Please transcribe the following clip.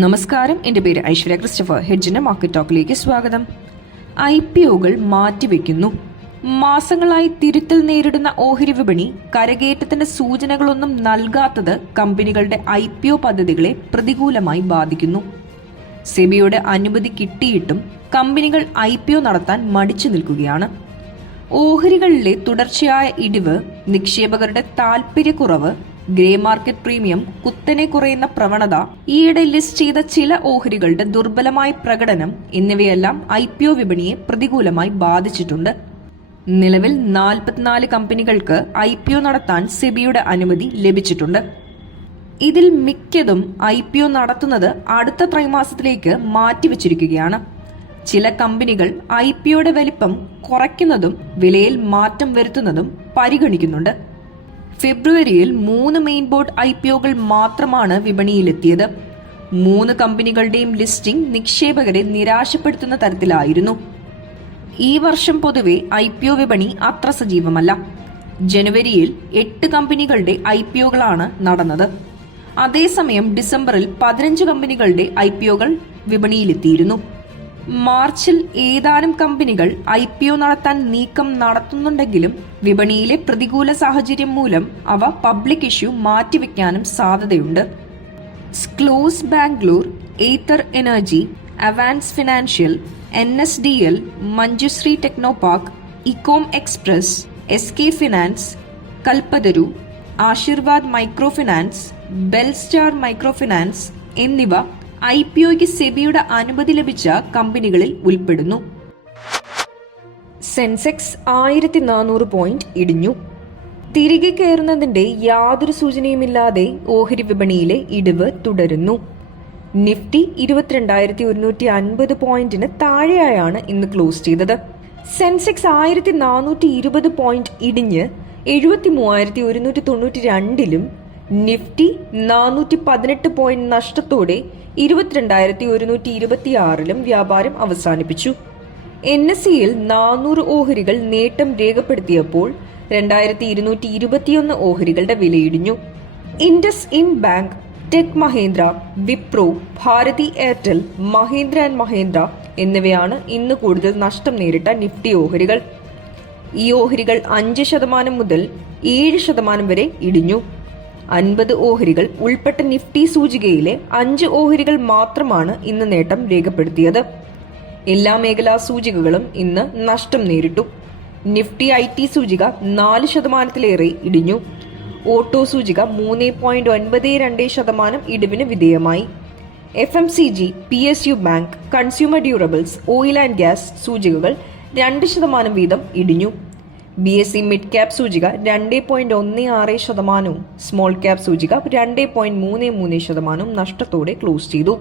നമസ്കാരം. എന്റെ പേര് ഐശ്വര്യ ക്രിസ്റ്റഫർ. ഹെഡ്ജിന്റെ മാർക്കറ്റ് ടോക്കിലേക്ക് സ്വാഗതം. ഐ പി ഒകൾ മാറ്റിവെക്കുന്നു. മാസങ്ങളായി തിരുത്തൽ നേരിടുന്ന ഓഹരി വിപണി കരകയറ്റത്തിന്റെ സൂചനകളൊന്നും നൽകാത്തത് കമ്പനികളുടെ ഐ പി ഒ പദ്ധതികളെ പ്രതികൂലമായി ബാധിക്കുന്നു. സെബിയുടെ അനുമതി കിട്ടിയിട്ടും കമ്പനികൾ ഐ പി ഒ നടത്താൻ മടിച്ചു നിൽക്കുകയാണ്. ഓഹരികളിലെ തുടർച്ചയായ ഇടിവ് നിക്ഷേപകരുടെ താൽപര്യക്കുറവ് ഗ്രേ മാർക്കറ്റ് പ്രീമിയം കുത്തനെ കുറയുന്ന പ്രവണത ഈയിടെ ലിസ്റ്റ് ചെയ്ത ചില ഓഹരികളുടെ ദുർബലമായ പ്രകടനം എന്നിവയെല്ലാം ഐ പി ഒ വിപണിയെ പ്രതികൂലമായി ബാധിച്ചിട്ടുണ്ട്. നിലവിൽ നാൽപ്പത്തിനാല് കമ്പനികൾക്ക് ഐ പി ഒ നടത്താൻ സെബിയുടെ അനുമതി ലഭിച്ചിട്ടുണ്ട്. ഇതിൽ മിക്കതും ഐ പി ഒ നടത്തുന്നത് അടുത്ത ത്രൈമാസത്തിലേക്ക് മാറ്റിവെച്ചിരിക്കുകയാണ്. ചില കമ്പനികൾ ഐ പി ഒയുടെ വലിപ്പം കുറയ്ക്കുന്നതും വിലയിൽ മാറ്റം വരുത്തുന്നതും പരിഗണിക്കുന്നുണ്ട്. ഫെബ്രുവരിയിൽ മൂന്ന് മെയിൻ ബോർഡ് ഐ പി ഒകൾ മാത്രമാണ് വിപണിയിലെത്തിയത്. മൂന്ന് കമ്പനികളുടെയും ലിസ്റ്റിംഗ് നിക്ഷേപകരെ നിരാശപ്പെടുത്തുന്ന തരത്തിലായിരുന്നു. ഈ വർഷം പൊതുവെ ഐ പി ഒ വിപണി അത്ര സജീവമല്ല. ജനുവരിയിൽ എട്ട് കമ്പനികളുടെ ഐ പി ഒകളാണ് നടന്നത്. അതേസമയം ഡിസംബറിൽ പതിനഞ്ച് കമ്പനികളുടെ ഐ പി ഒകൾ വിപണിയിലെത്തിയിരുന്നു. മാർച്ചിൽ ഏതാനും കമ്പനികൾ ഐ പി ഒ നടത്താൻ നീക്കം നടത്തുന്നുണ്ടെങ്കിലും വിപണിയിലെ പ്രതികൂല സാഹചര്യം മൂലം അവ പബ്ലിക് ഇഷ്യൂ മാറ്റിവെക്കാനും സാധ്യതയുണ്ട്. സ്ക്ലോസ് Bangalore Ather Energy Avanse Financial N S D L Manjushree Technopark Ecom Express S K Finance Kalpataru Ashirvad Micro Finance Belstar Micro Finance എന്നിവ ഐ പി ഒയ്ക്ക് സെബിയുടെ അനുമതി ലഭിച്ച കമ്പനികളിൽ ഉൾപ്പെടുന്നു. സെൻസെക്സ് ആയിരത്തി നാനൂറ് പോയിന്റ് ഇടിഞ്ഞു. തിരികെ കയറുന്നതിന്റെ യാതൊരു സൂചനയുമില്ലാതെ ഓഹരി വിപണിയിലെ ഇടിവ് തുടരുന്നു. നിഫ്റ്റി ഇരുപത്തിരണ്ടായിരത്തി ഒരുന്നൂറ്റി അൻപത് പോയിന്റിന് താഴെയായാണ് ഇന്ന് ക്ലോസ് ചെയ്തത്. സെൻസെക്സ് ആയിരത്തി നാനൂറ്റി ഇരുപത് പോയിന്റ് ഇടിഞ്ഞ് എഴുപത്തി മൂവായിരത്തി ഒരുന്നൂറ്റി തൊണ്ണൂറ്റി രണ്ടിലും നിഫ്റ്റി നാനൂറ്റി പതിനെട്ട് പോയിന്റ് നഷ്ടത്തോടെ ഇരുപത്തിരണ്ടായിരത്തി ഒരുന്നൂറ്റി ഇരുപത്തിയാറിലും വ്യാപാരം അവസാനിപ്പിച്ചു. എൻ എസ് സിയിൽ നാനൂറ് ഓഹരികൾ നേട്ടം രേഖപ്പെടുത്തിയപ്പോൾ രണ്ടായിരത്തി ഇരുന്നൂറ്റി ഇരുപത്തിയൊന്ന് ഓഹരികളുടെ വിലയിടിഞ്ഞു. IndusInd Bank Tech Mahindra Wipro Bharti Airtel Mahindra and Mahindra എന്നിവയാണ് ഇന്ന് കൂടുതൽ നഷ്ടം നേരിട്ട നിഫ്റ്റി ഓഹരികൾ. ഈ ഓഹരികൾ അഞ്ച് ശതമാനം മുതൽ ഏഴ് ശതമാനം വരെ ഇടിഞ്ഞു. അൻപത് ഓഹരികൾ ഉൾപ്പെട്ട നിഫ്റ്റി സൂചികയിലെ അഞ്ച് ഓഹരികൾ മാത്രമാണ് ഇന്ന് നേട്ടം രേഖപ്പെടുത്തിയത്. എല്ലാ മേഖലാ സൂചികകളും ഇന്ന് നഷ്ടം നേരിട്ടു. നിഫ്റ്റി ഐ ടി സൂചിക നാല് ശതമാനത്തിലേറെ ഇടിഞ്ഞു. ഓട്ടോ സൂചിക മൂന്ന് പോയിന്റ് ഒൻപത് രണ്ട് ശതമാനം ഇടിവിന് വിധേയമായി. F M C G P S U bank consumer durables oil and gas സൂചികകൾ രണ്ട് ശതമാനം വീതം ഇടിഞ്ഞു. B S C mid cap സൂചിക രണ്ട് പോയിന്റ് ഒന്ന് ആറ് ശതമാനവും സ്മോൾ ക്യാപ് സൂചിക രണ്ട് പോയിന്റ് മൂന്ന് മൂന്ന് ശതമാനവും നഷ്ടത്തോടെ ക്ലോസ് ചെയ്തു.